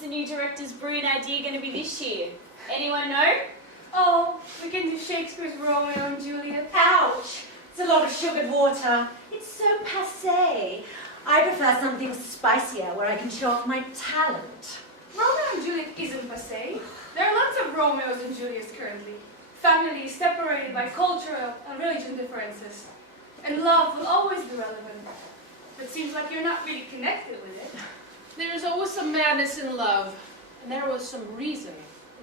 the new director's brilliant idea going to be this year? Anyone know? Oh, we can do Shakespeare's Romeo and Juliet. Ouch! It's a lot of sugared water. It's so passé. I prefer something spicier where I can show off my talent. Romeo and Juliet isn't passé. There are lots of Romeos and Juliets currently. Families separated by cultural and religion differences. And love will always be relevant. It seems like you're not really connected with it. There's always some madness in love, and there was some reason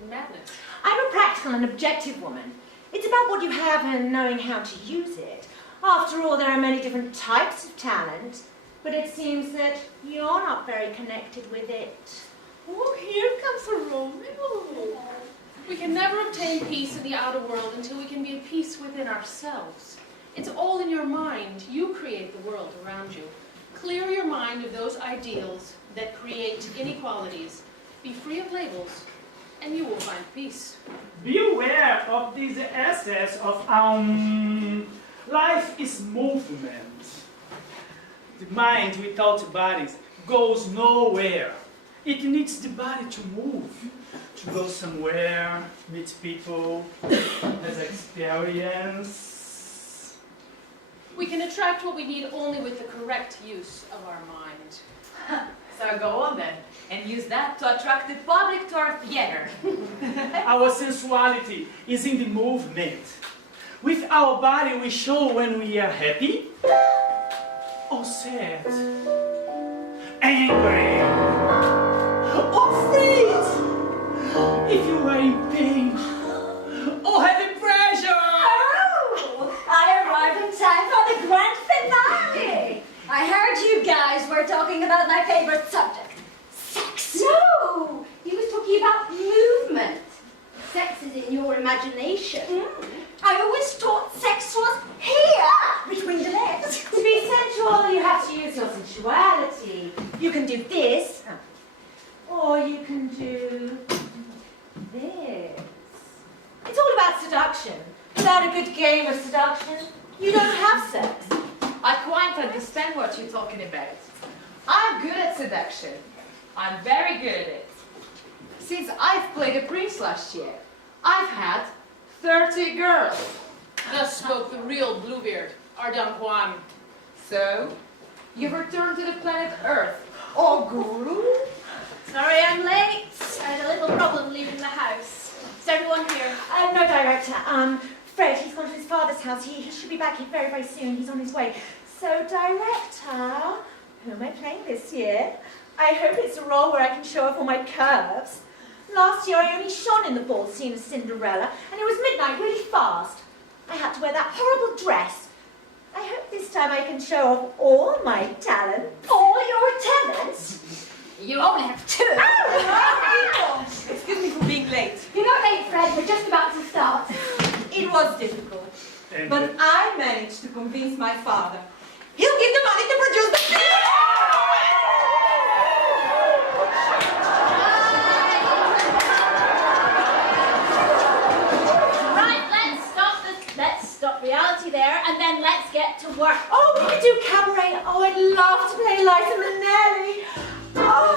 in madness. I'm a practical and objective woman. It's about what you have and knowing how to use it. After all, there are many different types of talent, but it seems that you're not very connected with it. Oh, here comes a Romeo. We can never obtain peace in the outer world until we can be at peace within ourselves. It's all in your mind. You create the world around you. Clear your mind of those ideals that create inequalities. Be free of labels, and you will find peace. Beware of this excess of life is movement. The mind without bodies goes nowhere. It needs the body to move, to go somewhere, meet people, has experience. We can attract what we need only with the correct use of our mind. So go on then, and use that to attract the public to our theater. Our sensuality is in the movement. With our body we show when we are happy or sad, angry or afraid, if you are in pain or having pleasure. Oh, I arrived in time for the grand finale. I heard you guys were talking about my favorite subject, sex. No, he was talking about movement. Sex is in your imagination. I always thought sex was here, between the legs. To be sensual, you have to use your sensuality. You can do this, or you can do this. It's all about seduction. Without a good game of seduction, you don't have sex. I quite understand what you're talking about. I'm good at seduction. I'm very good at it. Since I've played a prince last year, I've had 30 girls. Thus spoke the real Bluebeard, our Don Juan. So, you've returned to the planet Earth, all Guru? Sorry I'm late. I had a little problem leaving the house. Is everyone here? No, Director. Fred, he's gone to his father's house. He should be back here very, very soon. He's on his way. So, Director, who am I playing this year? I hope it's a role where I can show off all my curves. Last year I only shone in the ball scene of Cinderella, and it was midnight really fast. I had to wear that horrible dress. I hope this time I can show off all my talent. All your talents? You only have 2. Excuse me for being late. You're not late, Fred. We're just about to start. It was difficult, And but I managed to convince my father. He'll give the money to produce the film! Right, let's stop reality there, and then let's get to work. Oh, we could do cabaret. Oh, I'd love to play Liza Minnelli. Oh.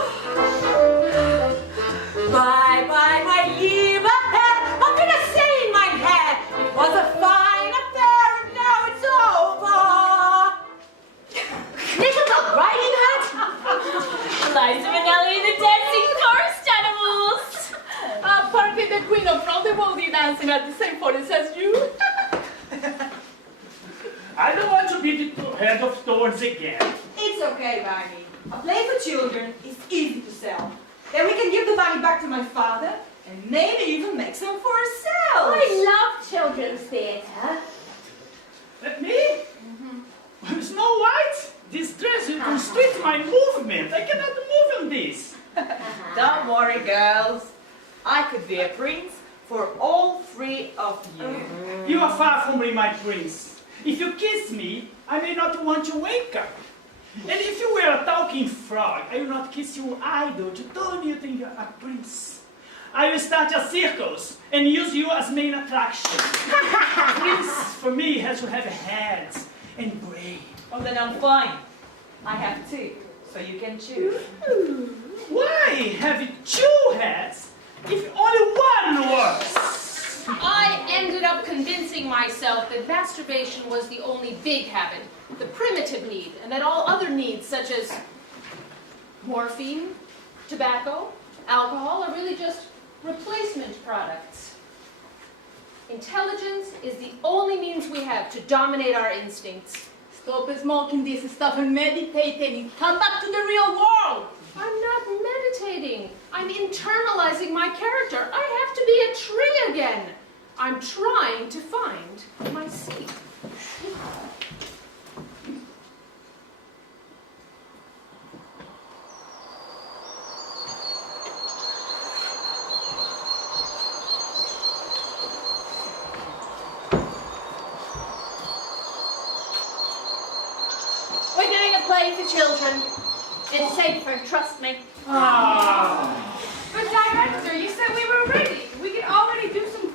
Bye, bye, my lieber Herr. What did I say in my head? It was a fine affair, and now it's over. Nickelback riding hat. Liza Minnelli and the Dancing Forest Animals. Apparently the Queen of Rondi will be dancing at the same forest as you. I don't want to be the head of thorns again. It's okay, Maggie. A play for children is easy to sell. Then we can give the money back to my father and maybe even make some for ourselves. I love children's theatre. Let me? Snow White? This dress will constrict my movement. I cannot move on this. Don't worry, girls. I could be a prince for all 3 of you. You are far from being my prince. If you kiss me, I may not want to wake up. And if you were a talking frog, I will not kiss you either to turn you into a prince. I will start a circus and use you as main attraction. Prince, for me, has to have a head and brain. Oh, then I'm fine. I have 2, so you can choose. Why have two heads if only one works? I ended up convincing myself that masturbation was the only big habit, the primitive need, and that all other needs, such as morphine, tobacco, alcohol, are really just replacement products. Intelligence is the only means we have to dominate our instincts. Stop smoking this stuff and meditating and come back to the real world. I'm not meditating. I'm internalizing my character. I have to be a tree again. I'm trying to find my seat. We're doing a play for children. It's safer, trust me. Ah. But director, you said we were ready. We could already do some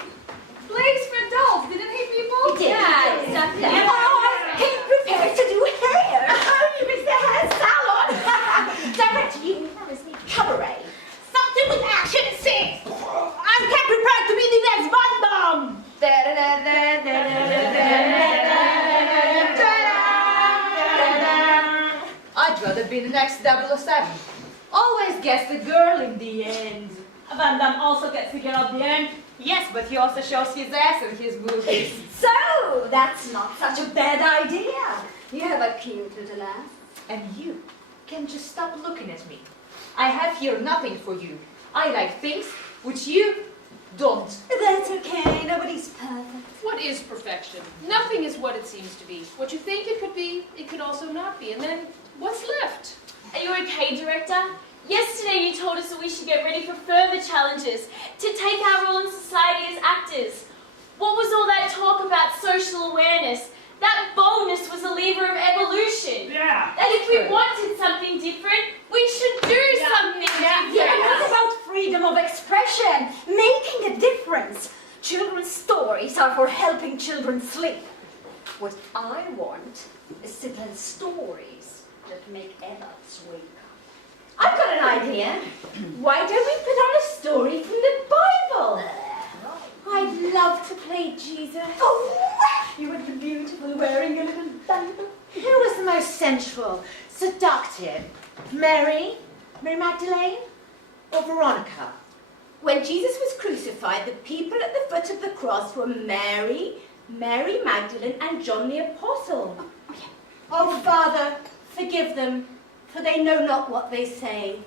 plays for adults, didn't he, people? Yeah, exactly. Oh, I came prepared to do hair. You missed the hair salon. Director, you promised me cabaret. Something with action and six. I came prepared to be the next Van Damme. I'd rather be the next 007. Always gets the girl in the end. Van Damme also gets the girl at the end. Yes, but he also shows his ass in his movies. So, that's not such a bad idea. You have a cute little ass. And you can just stop looking at me. I have here nothing for you. I like things which you don't. That's okay, nobody's perfect. What is perfection? Nothing is what it seems to be. What you think it could be, it could also not be. And then, what's left? Are you okay, Director? Yesterday you told us that we should get ready for further challenges, to take our role in society as actors. What was all that talk about social awareness? That boldness was a lever of evolution. Yeah. That if we wanted something different, we should do something different. Yeah, it's about freedom of expression, making a difference. Children's stories are for helping children sleep. What I want is to tell stories that make adults wake up. I've got an idea. Why don't we put on a story from the Bible? I'd love to play Jesus. Oh, you would be beautiful wearing a little diaper. Who was the most sensual, seductive? Mary Magdalene, or Veronica? When Jesus was crucified, the people at the foot of the cross were Mary Magdalene, and John the Apostle. Oh, Father, forgive them, for they know not what they say.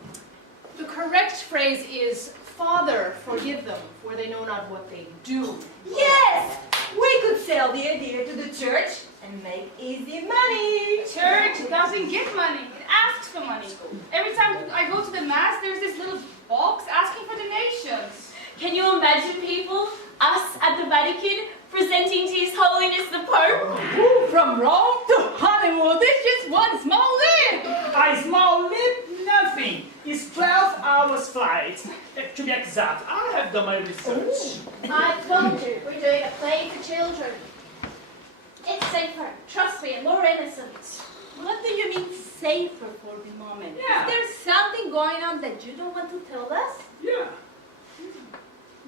The correct phrase is, Father, forgive them, for they know not what they do. Yes! We could sell the idea to the church and make easy money. Church doesn't give money. It asks for money. Every time I go to the mass, there's this little box asking for donations. Can you imagine people, us at the Vatican, presenting to His Holiness the Pope? From Rome to Hollywood, it's just one small leap. A small leap, nothing. It's 12 hours flight. To be exact, I have done my research. I told you, we're doing a play for children. It's safer, trust me, and more innocent. What do you mean safer for the moment? Yeah. Is there something going on that you don't want to tell us? Yeah.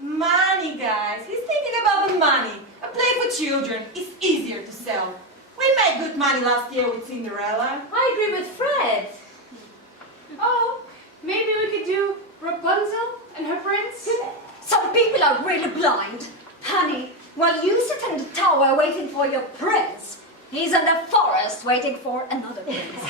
Money, guys. He's thinking about the money. A play for children is easier to sell. We made good money last year with Cinderella. I agree with Fred. Oh, maybe we could do Rapunzel and her prince? Some people are really blind. Honey, while you sit in the tower waiting for your prince, he's in the forest waiting for another prince.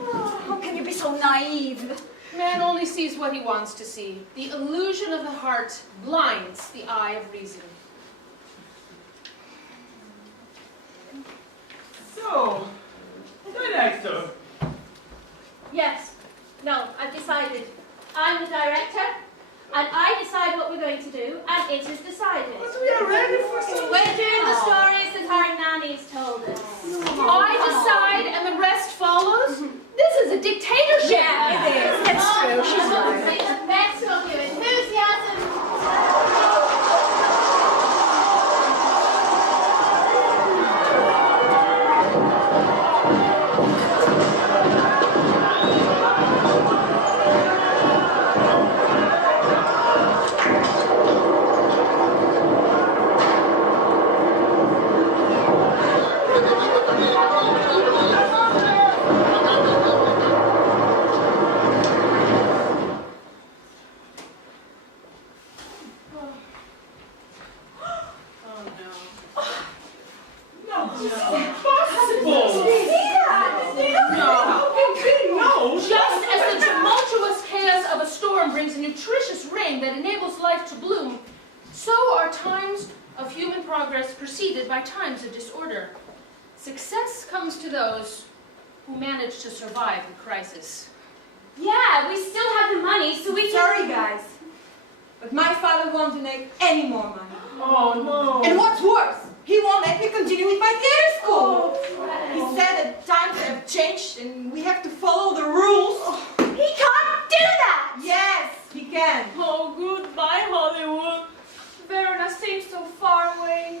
Oh, how can you be so naive? Man only sees what he wants to see. The illusion of the heart blinds the eye of reason. So, director. Yes. No, I've decided. I'm the director, and I decide what we're going to do, and it is decided. But we are ready for something. We're doing the stories that our nannies told us. I decide and the rest follows? This is a dictatorship! Yeah, it is. That's true. She's right. It's the best of you. Enthusiasm. Impossible! How can they know? Just as the tumultuous chaos of a storm brings a nutritious rain that enables life to bloom, so are times of human progress preceded by times of disorder. Success comes to those who manage to survive the crisis. Yeah, we still have the money, so we can... Sorry, guys. But my father won't donate any more money. Oh no! And what's worse, he won't let me continue with my theater school. He said that times have changed and we have to follow the rules. He can't do that! Yes, he can. Oh, goodbye, Hollywood. Verona seems so far away.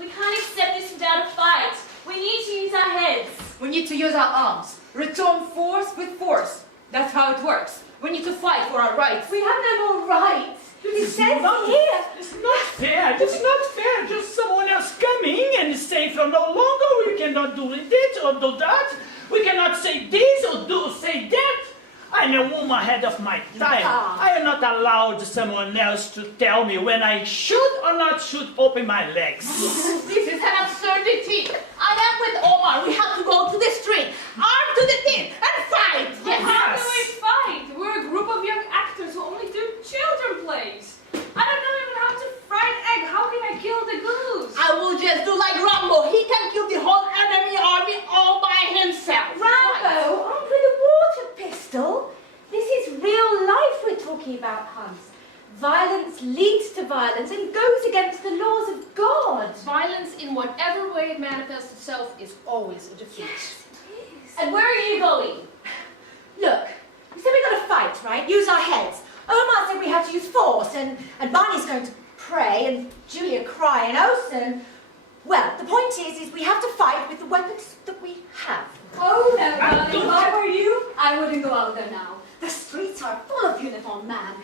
We can't accept this without a fight. We need to use our heads. We need to use our arms. Return force with force. That's how it works. We need to fight for our rights. We have no more rights. It It's says not- here. It's not fair. It's not fair. Just someone else coming and say from no longer we cannot do this or do that. We cannot say this or say that. I'm a woman ahead of my time. I am not allowed someone else to tell me when I should or not should open my legs. This is an absurdity. I am with Omar. We have to go to the street, armed to the teeth, and fight. But how Yes. do we fight? We're a group of young actors who only do children plays. I don't know even how to fry an egg. How can I kill the goose? I will just do like Rambo. He can kill the whole enemy army all by himself. Rambo, armed with a water pistol? This is real life we're talking about, Hans. Violence leads to violence and goes against the laws of God. Violence, in whatever way it manifests itself, is always a defeat. And where are you going? Look, we said we got to fight, right? Use our heads. Omar said we had to use force, and Barney's going to pray, and Julia cry, and Olsen... Well, the point is we have to fight with the weapons that we have. Oh no, darling, if I were you, I wouldn't go out there now. The streets are full of uniformed men.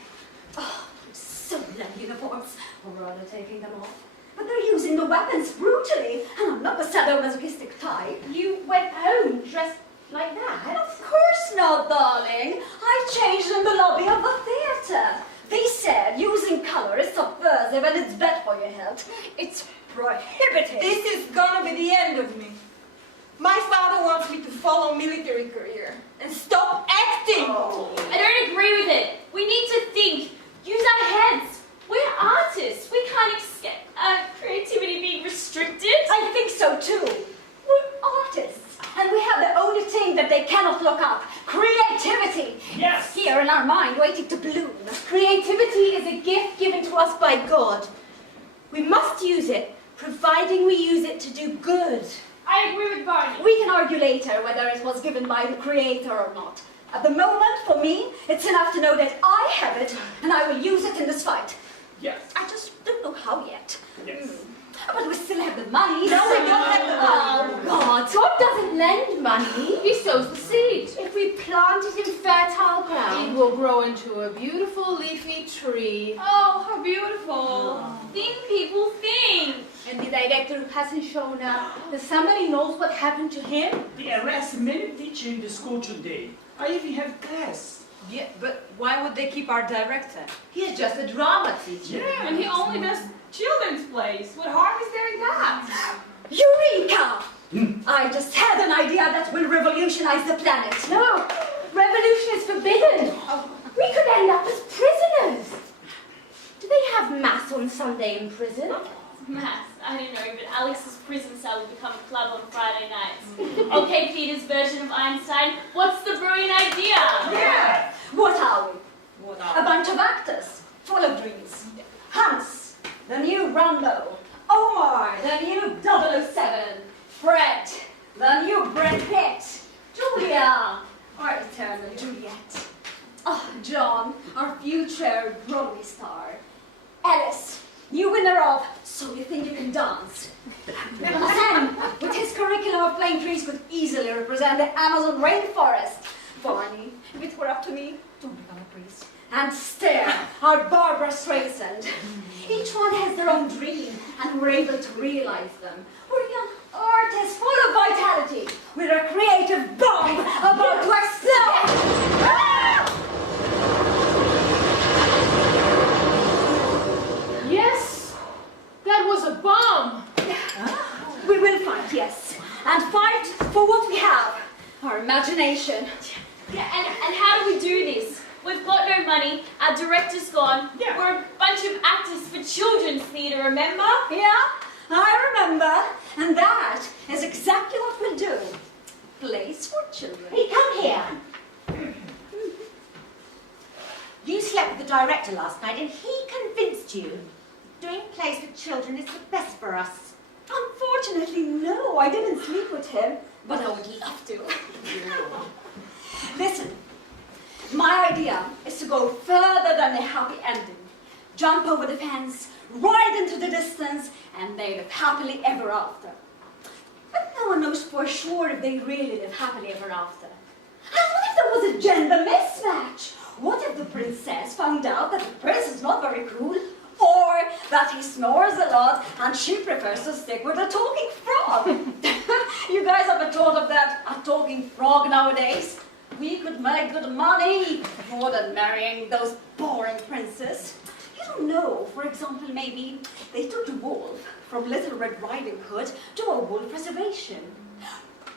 Oh, I'm so love uniforms. Or rather taking them off. But they're using the weapons brutally, and I'm not a sadomasochistic type. You went home dressed like that? Of course not, darling. I changed in the lobby of the theatre. They said using color is subversive and it's bad for your health. It's prohibited. This is gonna be the end of me. My father wants me to follow military career and stop acting. I don't agree with it. We need to think. Use our heads. We're artists. We can't accept creativity being restricted. I think so too. We're artists, and we have the only thing that they cannot look up: creativity. Yes. It's here in our mind, waiting to bloom. Creativity is a gift given to us by God. We must use it, providing we use it to do good. I agree with Barney. We can argue later whether it was given by the Creator or not. At the moment, for me, it's enough to know that I have it, and I will use it in this fight. Yes. I just don't know how yet. Yes. But we still have the money. No, we don't have the money. Oh, God. God doesn't lend money. He sows the seed. If we plant it in fertile It ground, will grow into a beautiful leafy tree. Oh, how beautiful. Think, people, think. and the director hasn't shown up, that somebody knows what happened to him. They arrest many teachers in the school today. I even have class. Yeah, but why would they keep our director? He's just a drama teacher. Yeah. And he only does children's plays. What harm is there in that? Eureka! I just had an idea that will revolutionize the planet. No, revolution is forbidden. We could end up as prisoners. Do they have mass on Sunday in prison? Mass, I don't know, but Alex's prison cell will become a club on Friday nights. Okay, Peter's version of Einstein, what's the brilliant idea? Yeah. What are we? A bunch of actors, full of dreams. Hans, the new Rambo. Omar, the new 007. Fred, the new Brad Pitt. Julia, our eternal Juliet. Oh, John, our future Broadway star. Alice, new winner of So You Think You Can Dance. Sam, with his curriculum of playing trees, could easily represent the Amazon rainforest. Barney, if it were up to me, don't become a priest. And Stare, our Barbara Streisand. Each one has their own dream, and we're able to realize them. We're young artists full of vitality. We're a creative bomb about to explode. Yes, that was a bomb. We will find Yes, and fight for what we have, our imagination. Yeah, and how do we do this? We've got no money, our director's gone, Yeah. we're a bunch of actors for children's theatre, remember? Yeah, I remember. And that is exactly what we'll do. Plays for children. Hey, come here. You slept with the director last night and he convinced you doing plays with children is the best for us. Unfortunately, no, I didn't sleep with him, but I would love to. Listen, my idea is to go further than a happy ending. Jump over the fence, ride into the distance, and they live happily ever after. But no one knows for sure if they really live happily ever after. And what if there was a gender mismatch? What if the princess found out that the prince is not very cool? Or that he snores a lot and she prefers to stick with a talking frog? You guys ever thought of that, a talking frog nowadays? We could make good money more than marrying those boring princes. You don't know, for example, maybe they took the wolf from Little Red Riding Hood to a wolf reservation.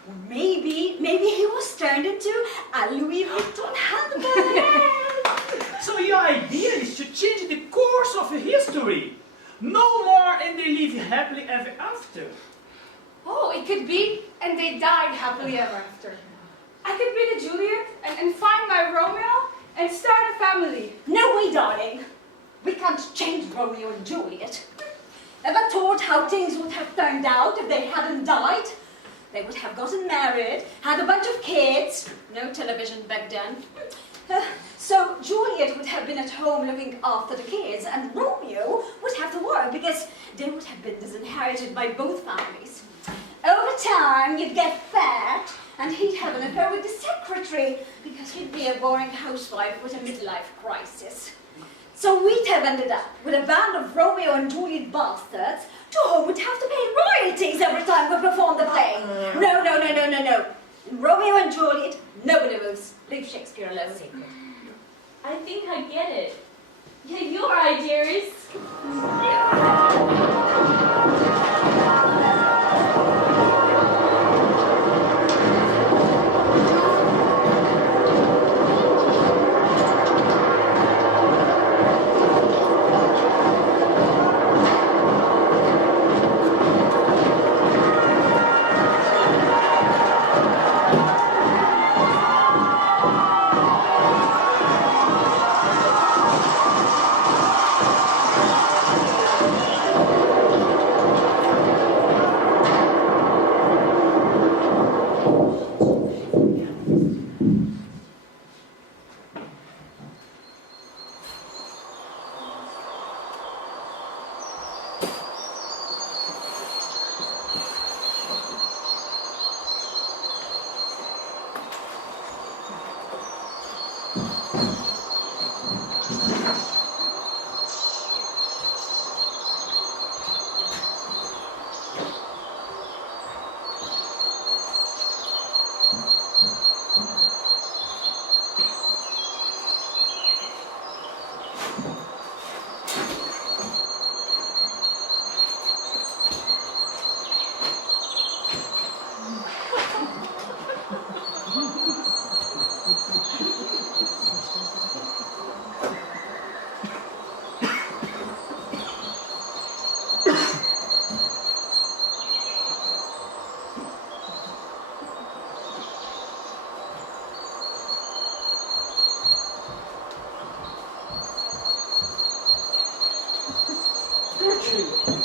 Or maybe he was turned into a Louis Vuitton handbag. So your idea is to change the course of history. No more and they live happily ever after. Oh, it could be, and they died happily ever after. I could be the Juliet and find my Romeo and start a family. No way, darling. We can't change Romeo and Juliet. Ever thought how things would have turned out if they hadn't died? They would have gotten married, had a bunch of kids. No television back then. So Juliet would have been at home looking after the kids, and Romeo would have to work because they would have been disinherited by both families. Over time, you'd get fat, and he'd have an affair with the secretary because he'd be a boring housewife with a midlife crisis. So we'd have ended up with a band of Romeo and Juliet bastards to whom we'd have to pay royalties every time we perform the play. No. In Romeo and Juliet, nobody moves. Leave Shakespeare alone. I think I get it. Yeah, your idea is...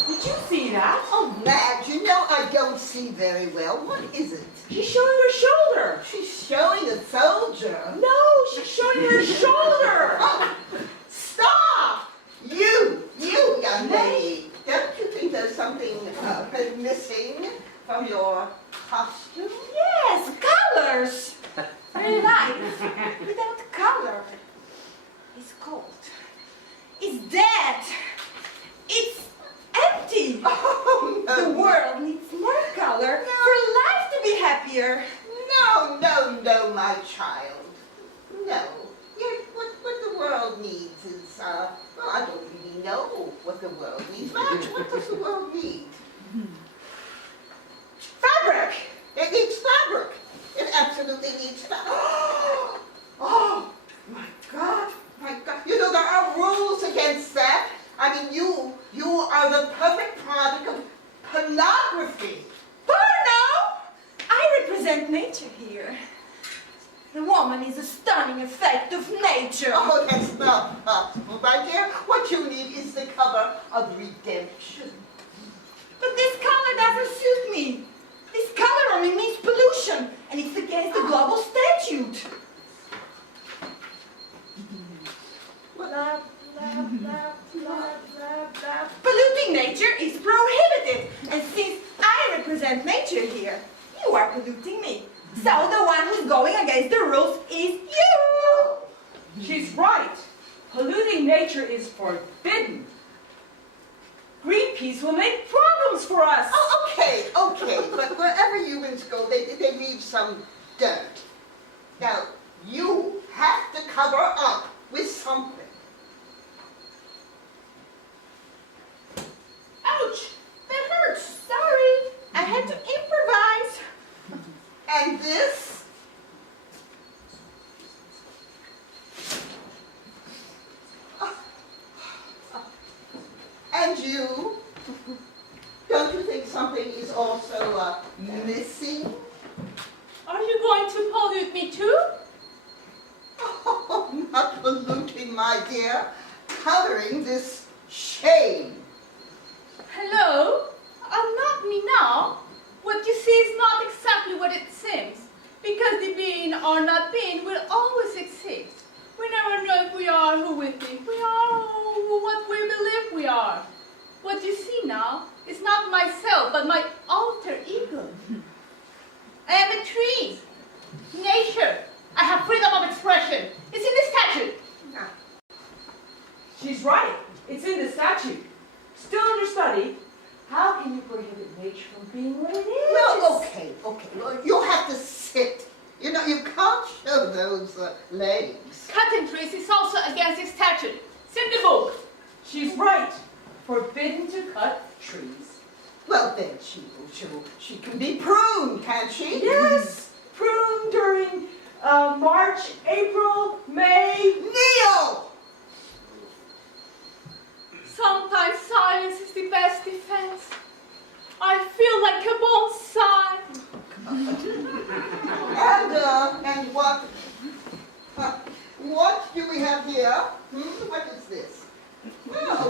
Did you see that? Oh, Madge, you know I don't see very well. What is it? She's showing her shoulder. She's showing a soldier. No, she's showing her shoulder. Oh, stop! You young lady, don't you think there's something missing from your costume? Yes, colors. Very nice. Without color. It's cold. It's dead. It's empty. Oh, no. The world needs more color for life to be happier. No, my child. No. What the world needs is, well, I don't really know what the world needs. Madge, what does the world need? pornography. Porno! I represent nature here. The woman is a stunning effect of nature. Oh, that's not possible, my dear. What you need is the cover of Redemption. But this color doesn't suit me. This color only means pollution, and it's against the global statute. Polluting nature is prohibited, and since I represent nature here, you are polluting me. So the one who's going against the rules is you. She's right. Polluting nature is forbidden. Greenpeace will make problems for us. Oh, okay, but wherever humans go, they leave some dirt. Now, you have to cover up with something. Ouch! That hurts. Sorry. I had to improvise. And this? And you? Don't you think something is also missing? Are you going to pollute me too? Oh, not polluting, my dear. Coloring this shame. Hello? Not me now. What you see is not exactly what it seems. Because the being or not being will always exist. We never know if we are who we think we are or what we believe we are. What you see now is not myself, but my alter ego. I am a tree. Nature. I have freedom of expression. It's in the statute. She's right. It's in the statute. Still under study. How can you prohibit nature from being what it is? No, okay. Well, you'll have to sit. You know, you can't show those legs. Cutting trees is also against the statute. It's in the book. She's right. Forbidden to cut trees. Well, then she can be pruned, can't she? Yes. Pruned during March, April, May. Kneel! Sometimes silence is the best defense. I feel like a bonsai. And what? What do we have here? What is this? Oh,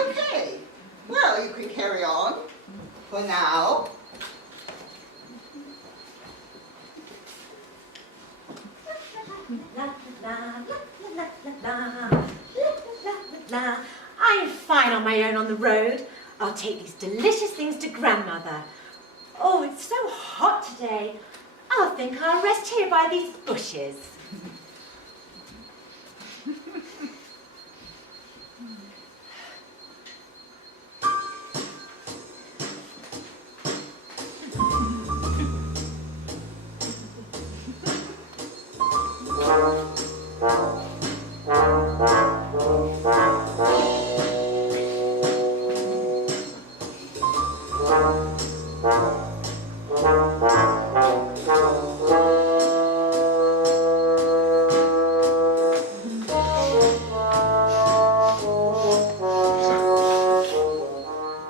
okay. Well, you can carry on for now. I'm fine on my own on the road. I'll take these delicious things to Grandmother. Oh, it's so hot today. I'll think I'll rest here by these bushes.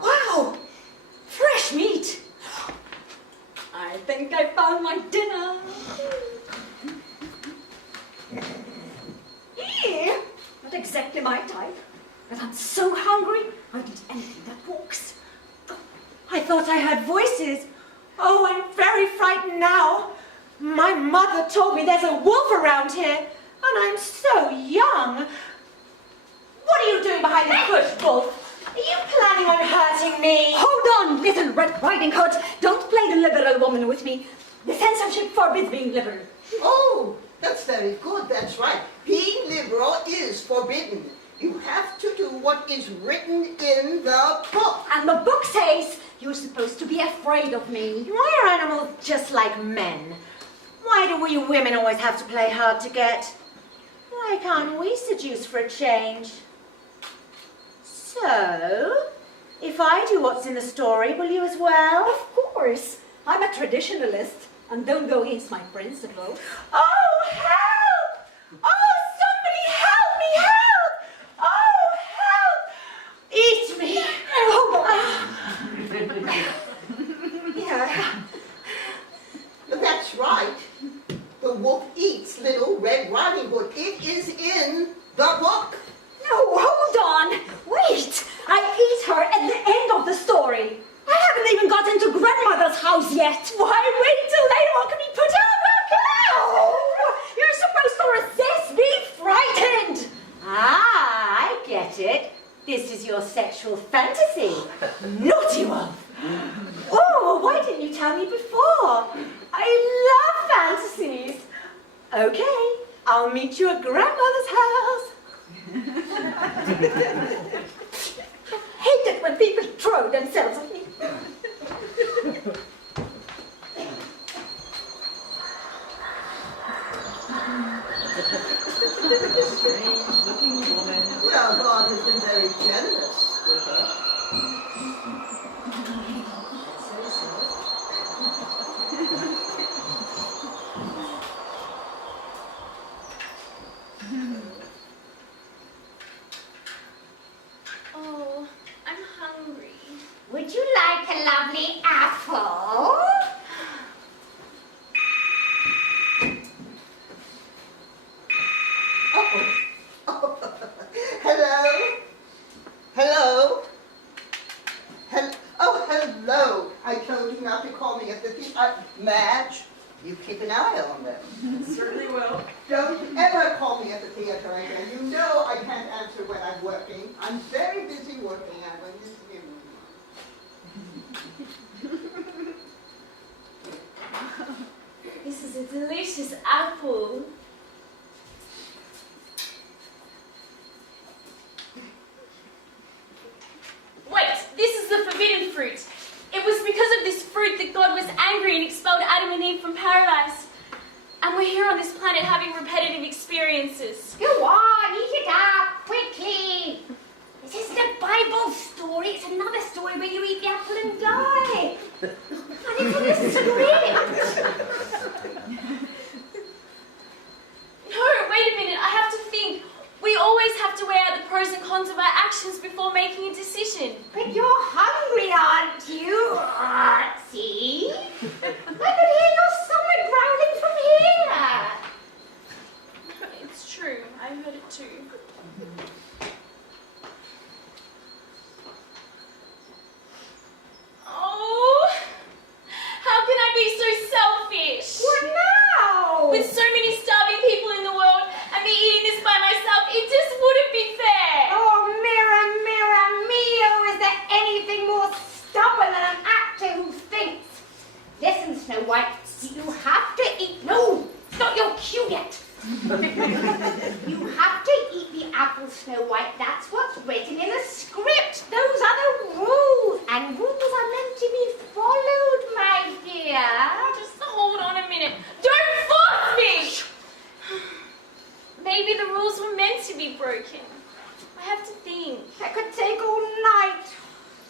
Wow! Fresh meat! I think I found my dinner. Ew! Not exactly my type. But I'm so hungry, I'd eat anything that walks. I thought I heard voices. Oh, I'm very frightened now. My mother told me there's a wolf around here, and I'm so young. What are you doing behind this bush, Wolf? Are you planning on hurting me? Hold on, little Red Riding Hood. Don't play the liberal woman with me. The censorship forbids being liberal. Oh, that's very good, that's right. Being liberal is forbidden. You have to do what is written in the book. And the book says you're supposed to be afraid of me. Why are animals just like men? Why do we women always have to play hard to get? Why can't we seduce for a change? So, if I do what's in the story, will you as well? Of course. I'm a traditionalist and don't go against my principles. Oh, help! Oh, somebody help me, help! Oh, help! This is your sexual fantasy. Naughty one. Oh, why didn't you tell me before? I love fantasies. Okay, I'll meet you at grandmother's house. I hate it when people throw themselves at me. Well, God has been very generous with her. Oh, I'm hungry. Would you like a lovely apple? Hello? Hello? Oh, hello. I told you not to call me at the theater. Madge, you keep an eye on them. Certainly will. Don't ever call me at the theater again. You know I can't answer when I'm working. I'm very busy working. I went into the room. This is a delicious apple. Wait, this is the forbidden fruit. It was because of this fruit that God was angry and expelled Adam and Eve from paradise. And we're here on this planet having repetitive experiences. Go on, eat it up, quickly. This isn't a Bible story, it's another story where you eat the apple and die. And it's in the script. No, wait a minute, I have to think. We always have to weigh out the pros and cons of our actions before making a decision. But you're hungry, aren't you? See? I could hear your stomach growling from here. It's true, I heard it too. Oh, how can I be so selfish? What now? With so many starving people in the world and me eating this by myself, it just wouldn't be fair. Oh, mirror, mirror, Mio, is there anything more stubborn than an actor who thinks? Listen, Snow White, you have to eat. No, it's not your cue yet. You have to eat the apple, Snow White. That's what's written in the script. Those are the rules, and rules are meant to be followed, my dear. Just hold on a minute. Don't force me! Maybe the rules were meant to be broken. I have to think. That could take all night.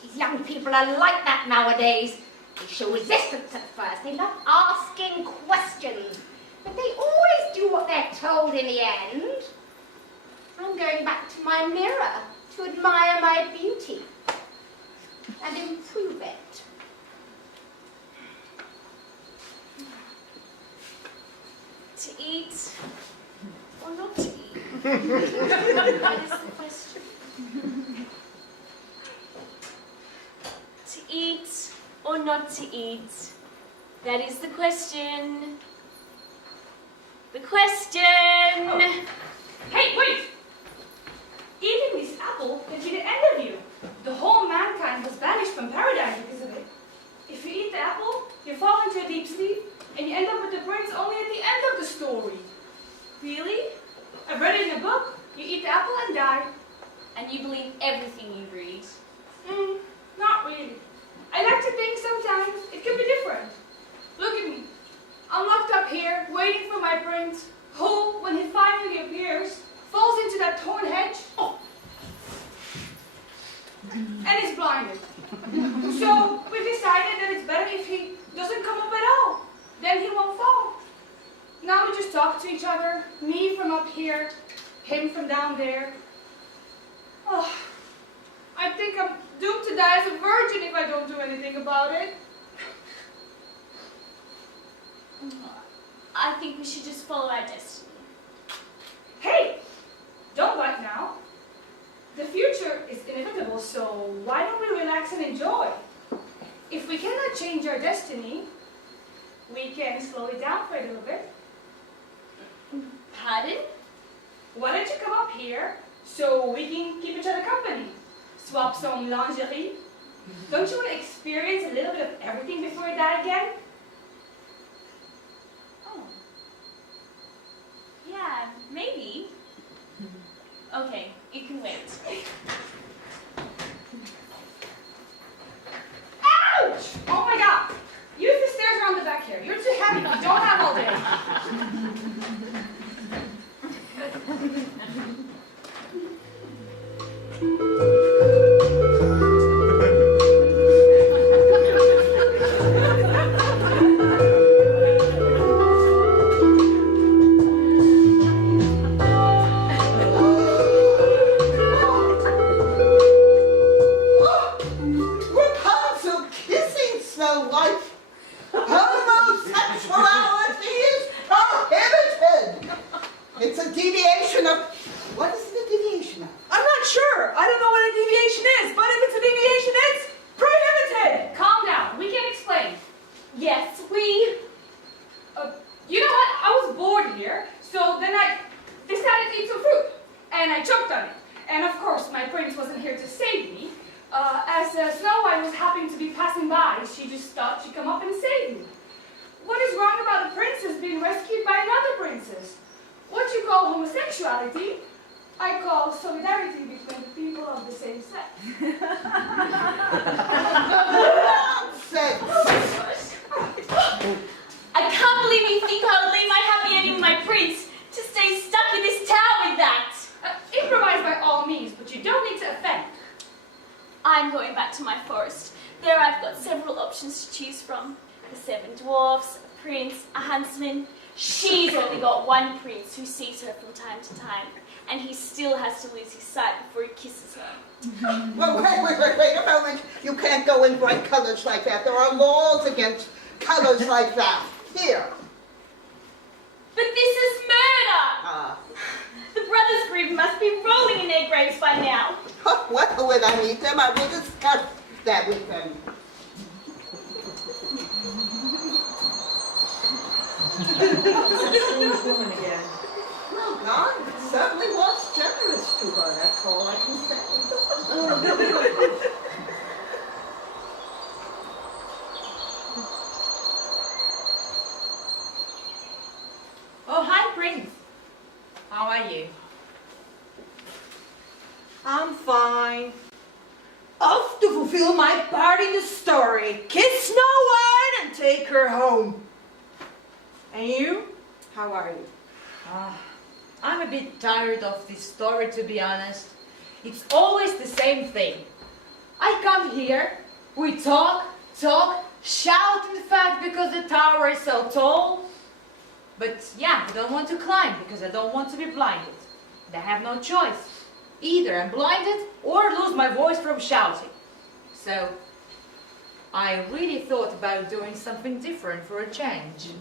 These young people are like that nowadays. They show resistance at first. They love asking questions. But they always do what they're told in the end. I'm going back to my mirror to admire my beauty and improve it. To eat or not to eat? That is the question. To eat or not to eat? That is the question. The question. Hey, wait! Eating this apple can be the end of you. The whole mankind was banished from paradise because of it. If you eat the apple, you fall into a deep sleep, and you end up with the prince only at the end of the story. Really? I've read it in a book. You eat the apple and die. And you believe everything you read? Not really. I like to think sometimes it could be different. Look at me. I'm locked up here, waiting for my prince, who, when he finally appears, falls into that thorn hedge and is blinded. So we decided that it's better if he doesn't come up at all. Then he won't fall. Now we just talk to each other, me from up here, him from down there. Oh, I think I'm doomed to die as a virgin if I don't do anything about it. I think we should just follow our destiny. Hey, don't bite now. The future is inevitable, so why don't we relax and enjoy? If we cannot change our destiny, we can slow it down for a little bit. Pardon? Why don't you come up here so we can keep each other company? swap some lingerie. Don't you want to experience a little bit of everything before you die again? Oh. Yeah, maybe. Okay, it can wait. Ouch! Oh my god! Use the stairs around the back here. You're too heavy. You don't have all day. Rapunzel kissing Snow White. Homosexuality is prohibited. It's a deviation of. What is it a deviation of? I'm not sure. I don't know what a deviation is, but if it's a deviation, it's prohibited. Calm down. We can explain. Yes, we... You know what? I was bored here, so then I decided to eat some fruit. And I choked on it. And of course, my prince wasn't here to save me. As Snow White was happening to be passing by, she just thought she'd come up and save me. What is wrong about a princess being rescued by another princess? What you call homosexuality, I call solidarity between people of the same sex. Nonsense. I can't believe you think I would leave my happy ending with my prince to stay stuck in this tower with that. Improvise by all means, but you don't need to offend. I'm going back to my forest. There I've got several options to choose from. The 7 dwarfs, a prince, a huntsman. She's only got one prince who sees her from time to time, and he still has to lose his sight before he kisses her. Well, wait a moment. You can't go in bright colors like that. There are laws against colors like that. Here. But this is murder! Ah. The brothers Grimm must be rolling in their graves by now. Well, when I meet them, I will discuss that with them. Strange woman again. Well, God certainly was generous to her. That's all I can say. Oh, hi, Prince. How are you? I'm fine. Off to fulfill my part in the story. Kiss Snow White and take her home. And you? How are you? I'm a bit tired of this story, to be honest. It's always the same thing. I come here, we talk, shout in fact because the tower is so tall. But yeah, I don't want to climb because I don't want to be blinded. And I have no choice. Either I'm blinded or lose my voice from shouting. So I really thought about doing something different for a change.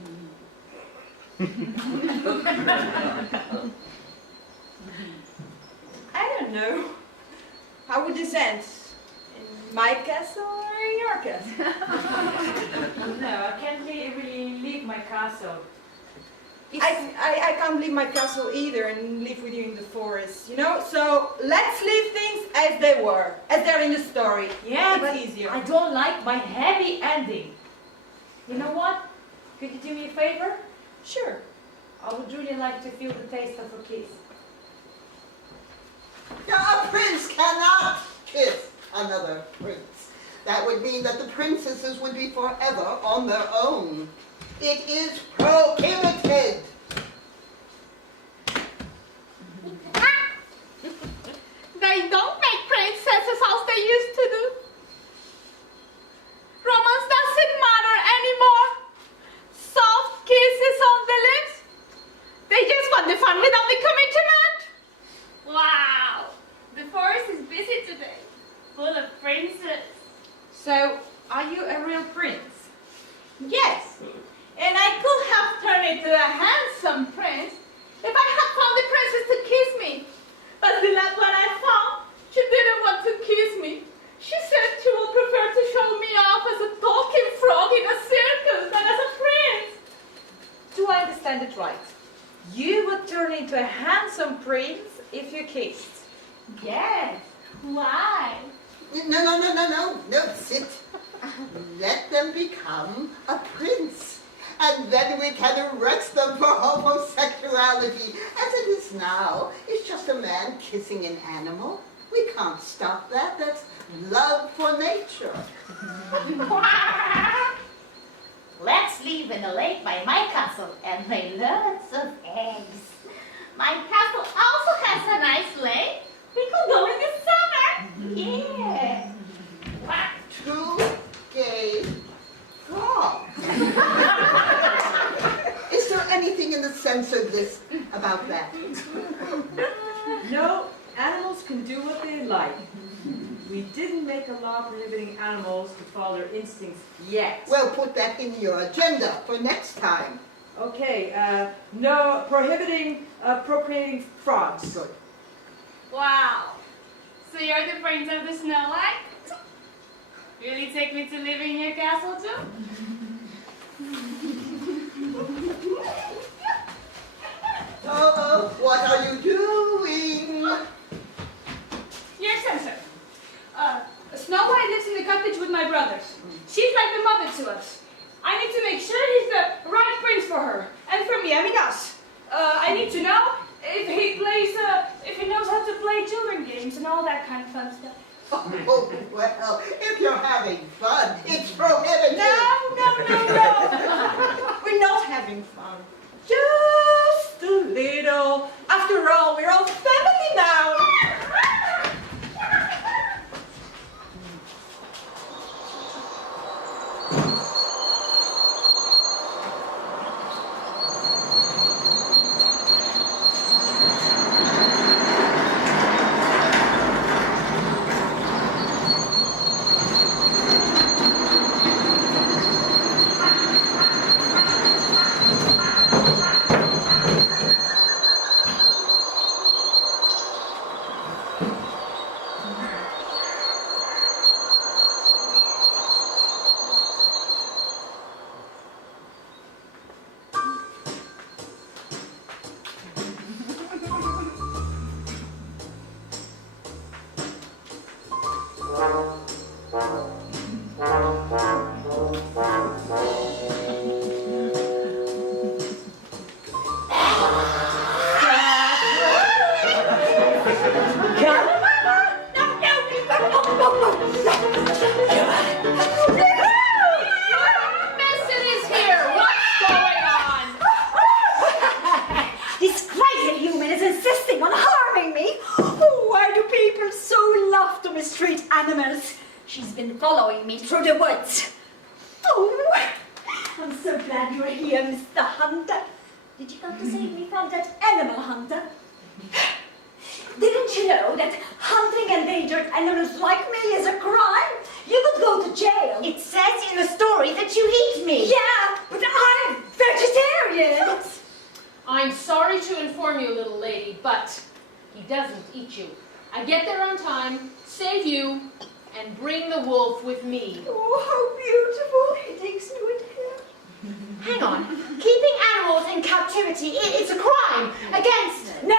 I don't know. How would this end? In my castle or in your castle? No, I can't really leave my castle. I can't leave my castle either and live with you in the forest, you know? So let's leave things as they were, as they're in the story. Yeah, It's but easier. I don't like my heavy ending. You know what? Could you do me a favor? Sure. I would really like to feel the taste of a kiss. A prince cannot kiss another prince. That would mean that the princesses would be forever on their own. It is prohibited. They don't make princesses as they used to do. Romance doesn't matter anymore. Soft kisses on the lips. They just want the fun without the commitment. Wow! The forest is busy today, full of princes. So, are you a real prince? Yes, and I could have turned into a handsome prince if I had found the princess to kiss me. But the last one I found, she didn't want to kiss me. She said she would prefer to show me off as a talking frog in a circus than as a prince. Do I understand it right? You would turn into a handsome prince if you kissed. Yes. Why? No, sit. Let them become a prince. And then we can arrest them for homosexuality. As it is now, it's just a man kissing an animal. We can't stop that. That's love for nature. Let's live in a lake by my castle and lay lots of eggs. My castle also has a nice lake. We could go in the summer. Yeah. Two gay frogs. Is there anything in the censored list about that? No, animals can do what they like. We didn't make a law prohibiting animals to follow their instincts yet. Well, put that in your agenda for next time. Okay, no, prohibiting procreating frogs. Good. Wow. So you're the prince of the Snow White? Really take me to live in your castle too? Oh, what are you doing? Your censor. Snow White lives in the cottage with my brothers. She's like a mother to us. I need to make sure he's the right prince for her. And for me, I mean us. I need to know if he knows how to play children games and all that kind of fun stuff. Oh, well, if you're having fun, it's prohibited. No. We're not having fun. Just a little. After all, we're all family now. This crazy human is insisting on harming me. Why do people so love to mistreat animals? She's been following me through the woods. Oh, I'm so glad you're here, Mr. Hunter. Did you come to save me from that animal hunter? Didn't you know that hunting endangered animals like me is a crime? You could go to jail. It says in the story that you eat me. Yeah, but I'm vegetarian. I'm sorry to inform you, little lady, but he doesn't eat you. I get there on time, save you, and bring the wolf with me. Oh, how beautiful. He takes me with him. Hang on. Keeping animals in captivity, it's a crime against... No.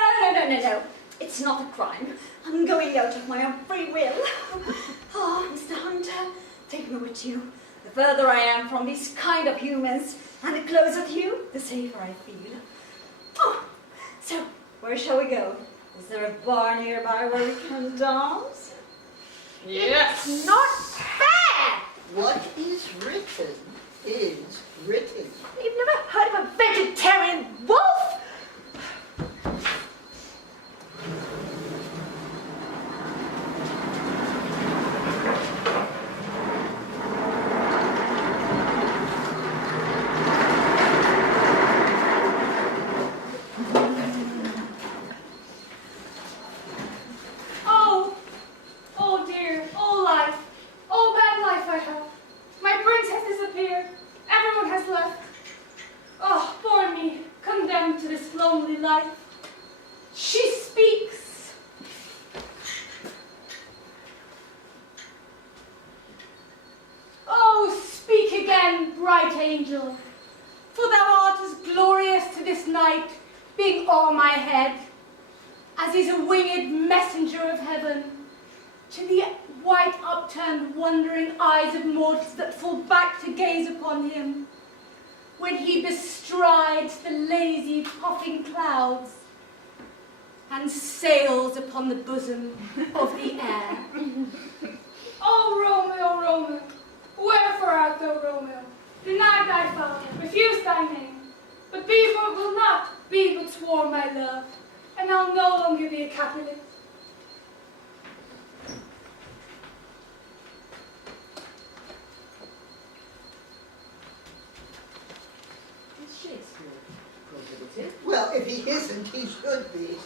It's not a crime. I'm going out of my own free will. Oh, Mr. Hunter, take me with you. The further I am from these kind of humans, and the closer to you, the safer I feel. Oh, so, where shall we go? Is there a bar nearby where we can dance? Yes! Not fair! What is written is written. You've never heard of a vegetarian wolf? Oh dear, oh life, oh bad life I have. My prince has disappeared. Everyone has left. Oh, poor me, condemned to this lonely life. She speaks. Oh, speak again, bright angel, for thou art as glorious to this night, being o'er my head, as is a winged messenger of heaven, to the white upturned wondering eyes of mortals that fall back to gaze upon him, when he bestrides the lazy puffing clouds and sails upon the bosom of the air. Oh, Romeo, Romeo, wherefore art thou, Romeo? Denied thy father, refused thy name. But Beaver will not be but swore my love, and I'll no longer be a Capulet. Is Shakespeare prohibited? Well, if he isn't, he should be.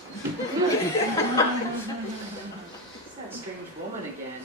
It's that strange woman again.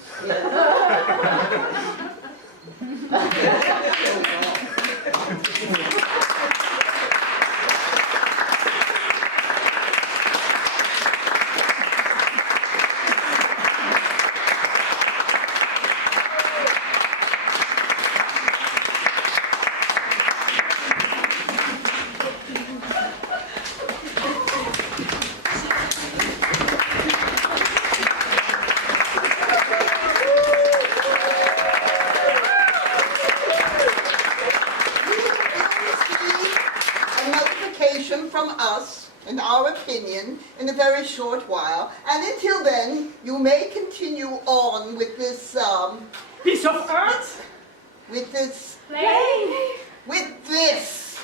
From us, in our opinion, in a very short while. And until then, you may continue on with this, Piece of earth? with this, Play. with this.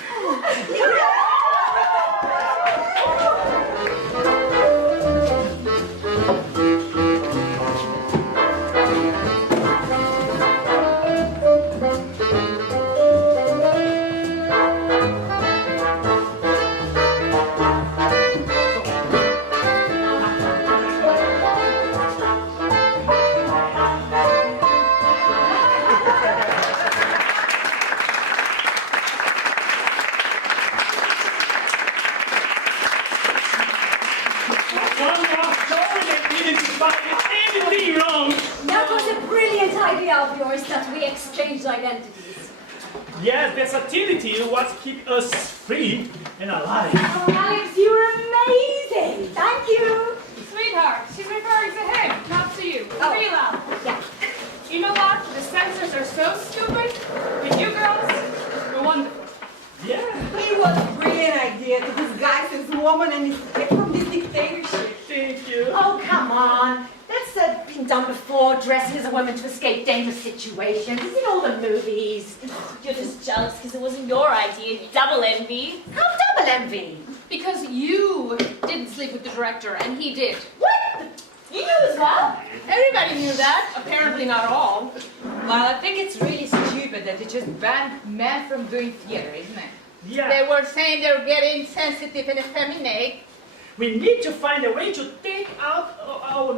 One more story that didn't find anything wrong. That was a brilliant idea of yours that we exchanged identities. Yes, versatility is what keeps us free and alive. Oh, Alex, you're amazing. Thank you. Sweetheart, she's referring to him, not to you. Oh. Real out. Yeah. You know what? The censors are so stupid. With you girls, you're wonderful. Yeah. It was a brilliant idea to disguise this woman and escape from this dictatorship. Thank you. Oh, come on. That's been done before, dressing as a woman to escape dangerous situations. It's in all the movies. You're just jealous because it wasn't your idea. Double envy. How double envy? Because you didn't sleep with the director and he did. What? You knew as well? Everybody knew that. Apparently not all. Well, I think it's really stupid that they just banned men from doing theater, isn't it? Yeah. They were saying they were getting sensitive and effeminate. We need to find a way to take out our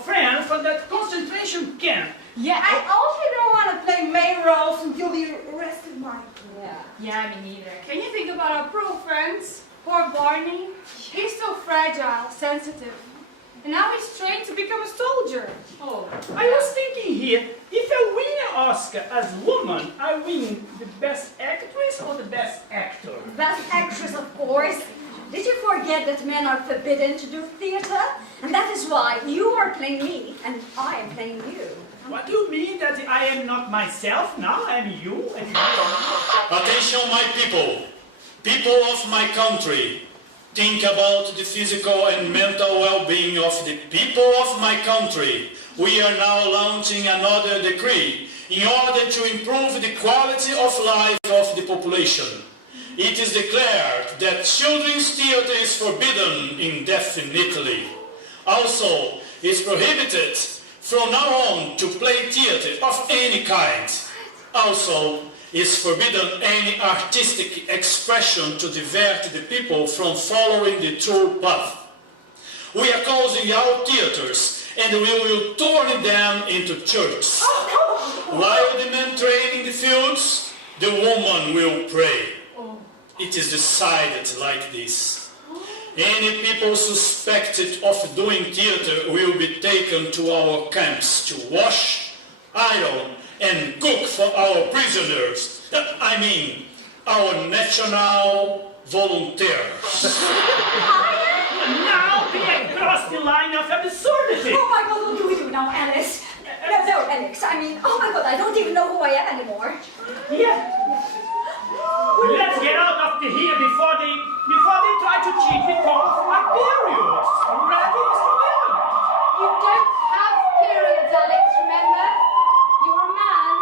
friend from that concentration camp. Yeah. I also don't want to play main roles until the rest of my... Yeah, me neither. Can you think about our pro friends? Poor Barney. He's so fragile, sensitive. And now he's trained to become a soldier. Oh. I was thinking here, if I win an Oscar as woman, I win the best actress or the best actor? Best actress, of course. Did you forget that men are forbidden to do theater? And that is why you are playing me and I am playing you. What do you mean that I am not myself now? I am you and you. Attention, my people, people of my country. Think about the physical and mental well-being of the people of my country. We are now launching another decree in order to improve the quality of life of the population. It is declared that children's theater is forbidden indefinitely. Also, it's prohibited from now on to play theater of any kind. Also, it's forbidden any artistic expression to divert the people from following the true path. We are closing our theaters and we will turn them into churches. While the men train in the fields, the woman will pray. It is decided like this. Any people suspected of doing theater will be taken to our camps to wash, iron, and cook for our prisoners. I mean, our national volunteers. Now we have crossed the line of absurdity. Oh my God, what do we do now? mean, oh my god, I don't even know who I am anymore. Yeah. Let's get out of here before they try to cheat me for my periods. Ready, Mr. Will? You don't have periods, Alex, remember? You're a man.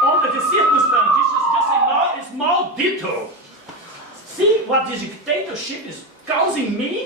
Under the circumstances, just a small detour. See what this dictatorship is causing me?